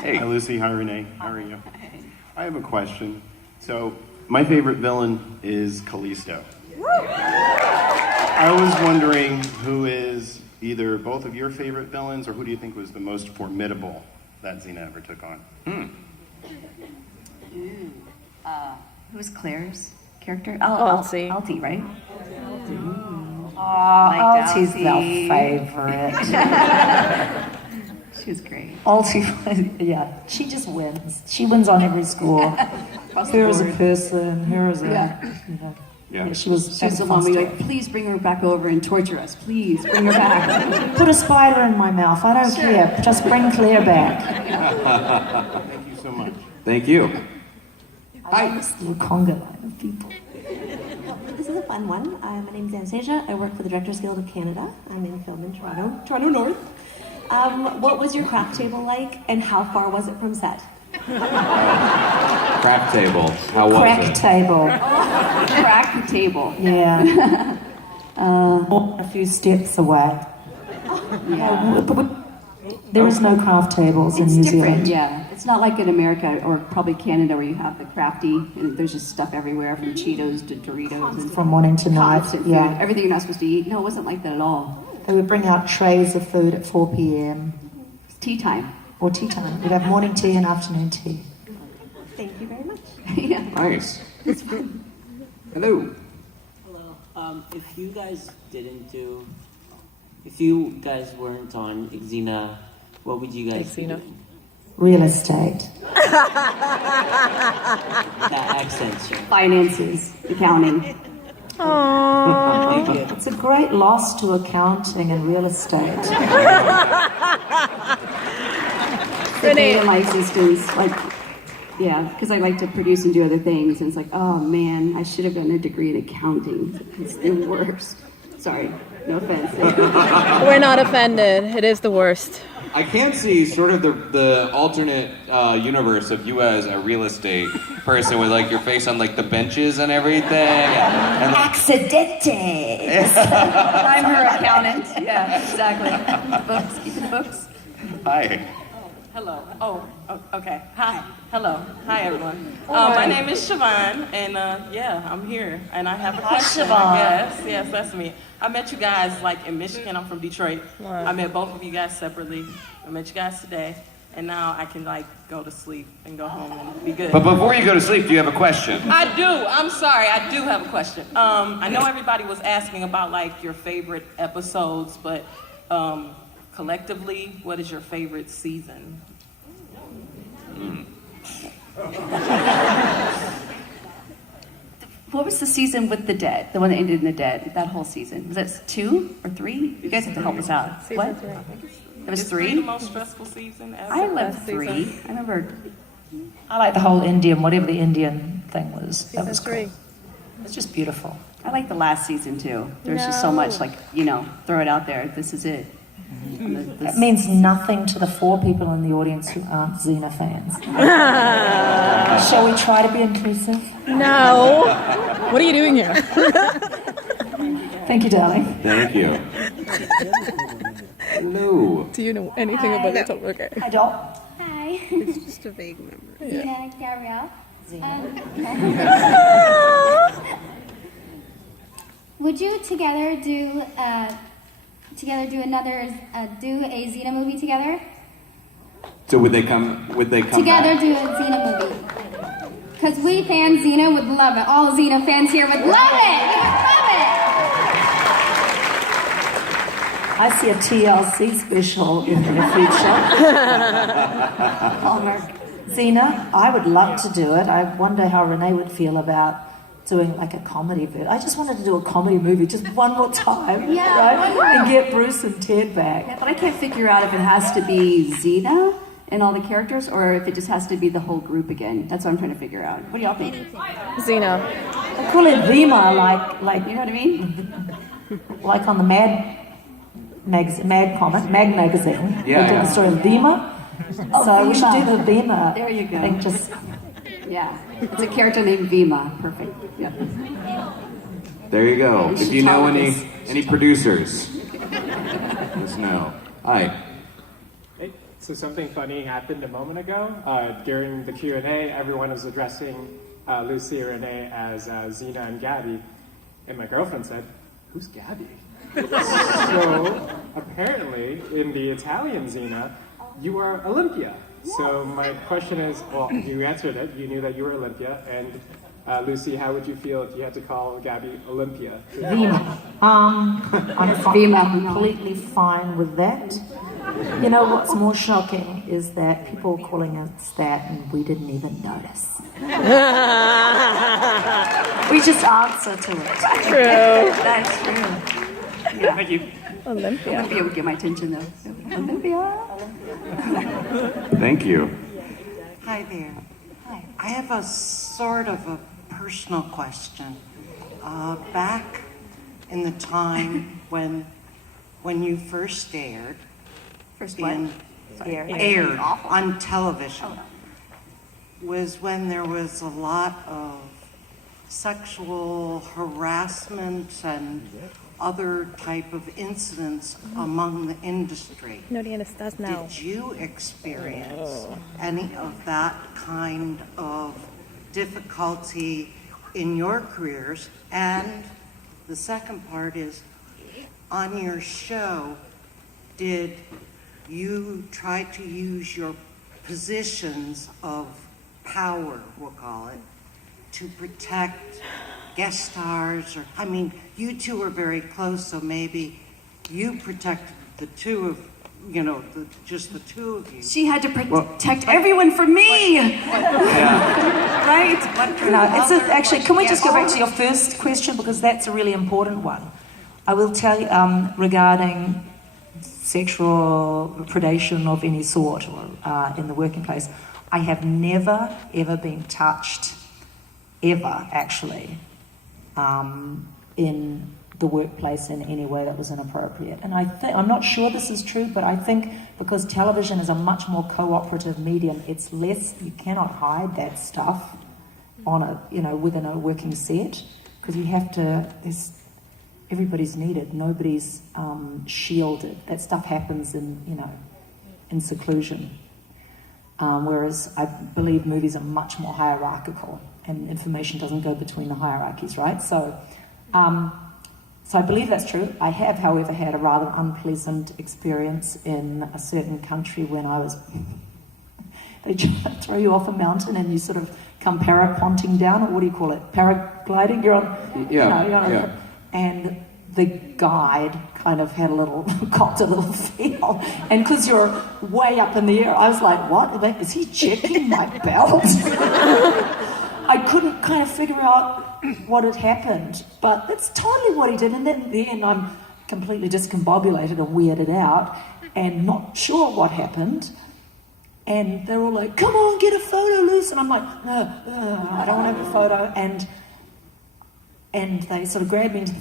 Hey. Hi, Lucy. Hi, Renee. How are you? I have a question. So, my favorite villain is Callisto. I was wondering who is either both of your favorite villains, or who do you think was the most formidable that Xena ever took on? Who's Claire's character? Alti. Alti, right? Alti's our favorite. She was great. Alti, yeah, she just wins. She wins on every score. Her as a person, her as a, you know. Yeah, she was the one where you're like, please bring her back over and torture us. Please bring her back. Put a spider in my mouth. I don't care. Just bring Claire back. Thank you so much. Thank you. I like this little conga line of people. This is a fun one. My name's Anastasia. I work for the Directors Guild of Canada. I'm in film in Toronto North. What was your craft table like, and how far was it from set? Craft table. How was Crack it? table. Crack the table. Yeah. A few steps away. Yeah. There is no craft tables in It's New different, Zealand. yeah. It's not like in America or probably Canada where you have the crafty and there's just stuff everywhere from Cheetos to Doritos and From morning to night. constant food. Yeah. Everything you're not supposed to eat. No, it wasn't like that at all. They would bring out trays of food at 4 p.m. It's tea time. or tea time. We'd have morning tea and afternoon tea. Thank you very much. Yeah. Nice. Hello. Hello. If you guys weren't on Xena, what would you guys be doing? Real estate. That accent, sure. Finances, accounting. Thank you. It's a great loss to accounting and real estate. The day of my existence, like, yeah, because I like to produce and do other things, and it's like, oh man, I should have gotten a degree in accounting. It's the worst. Sorry, no offense. We're not offended. It is the worst. I can see sort of the alternate universe of you as a real estate person with like your face on like the benches and everything. And, like, Accidente. I'm her accountant. Yeah, exactly. Books, keep the books. Hi. Hello. Okay. Hi. Hello. Hi, everyone. My name is Siobhan, and yeah, I'm here, and I have a question. Siobhan. Yes, that's me. I met you guys like in Michigan. I'm from Detroit. Wow. I met both of you guys separately. I met you guys today, and now I can like go to sleep and go home and be good. but before you go to sleep, do you have a question? I do. I'm sorry. I do have a question. I know everybody was asking about like your favorite episodes, but collectively, what is your favorite season? What was the season with the dead? The one that ended in the dead? That whole season? Was that 2 or 3? You guys have to help us out. What? It was Is 3? the most stressful season ever? I loved Best 3. season. I remember. I like the whole Indian, whatever the Indian thing was. That was Season 3. cool. It's just beautiful. I like the last season too. There's just so much like, throw it out there. This is it. It means nothing to the 4 people in the audience who aren't Xena fans. Shall we try to be inclusive? No. What are you doing here? Thank you, darling. Thank you. Hello. Do you know anything about the topic? Okay. Hi, Doll. Hi. It's just a vague memory. Zena Gabrielle. Would you together do a Xena movie together? So would they come Together back? do a Xena movie. Because we fans Xena would love it. All Xena fans here would love it. Love it. I see a TLC special in the future. Hallmark. Xena, I would love to do it. I wonder how Renee would feel about doing like a comedy bit. I just wanted to do a comedy movie just one more time, Yeah, right? one more. And get Bruce and Ted back. Yeah, but I can't figure out if it has to be Xena and all the characters or if it just has to be the whole group again. That's what I'm trying to figure out. What do y'all think? Xena. I call it Vima, like You know what I mean? like on the Mad magazine. They Yeah, did yeah. the story of Vima. So we should do the Vima. There you go. I think just Yeah. It's a character named Vima. Perfect. Yep. There you go. We If should you know talk any this. any producers, let us know. Hi. Hey, it's So something funny happened a moment ago. During the Q&A, everyone was addressing Lucy and Renee as Zena and Gabby. And my girlfriend said, "Who's Gabby?" So apparently, in the Italian Xena, you are Olympia. So my question is, well, you answered it. You knew that you were Olympia. And Lucy, how would you feel if you had to call Gabby Olympia? I'm completely fine with that. You know what's more shocking is that people calling us that and we didn't even notice. We just answer to it. True. That's true. Yeah. Thank you. Olympia. Olympia would get my attention though. Olympia. Thank you. Hi there. Hi. I have a sort of a personal question. Back in the time when you first aired, aired on television, was when there was a lot of sexual harassment and other type of incidents among the industry. No tienes, estás now. Did you experience any of that kind of difficulty in your careers? And the second part is, on your show, did you try to use your positions of power, we'll call it, to protect guest stars? Or, I mean, you two are very close, so maybe you protected the two of, just the two of you. She had to protect everyone from me. Right? No, actually, can we just go back to your first question, because that's a really important one. I will tell you regarding sexual predation of any sort or in the working place, I have never, ever been touched, ever actually, in the workplace in any way that was inappropriate. And I'm not sure this is true, but I think because television is a much more cooperative medium, it's less, you cannot hide that stuff on within a working set, because you have to, everybody's needed, nobody's shielded. That stuff happens in seclusion. Whereas I believe movies are much more hierarchical and information doesn't go between the hierarchies, right? So I believe that's true. I have, however, had a rather unpleasant experience in a certain country when I was... They try to throw you off a mountain and you sort of come paraponting down, or what do you call it? Paragliding? You're on... Yeah. And the guide kind of had copped a little feel. And because you're way up in the air, I was like, what? Is he checking my belt? I couldn't kind of figure out what had happened, but that's totally what he did. And then I'm completely discombobulated and weirded out and not sure what happened. And they're all like, come on, get a photo, Luce. And I'm like, no, I don't want to have a photo. And they sort of grabbed me into the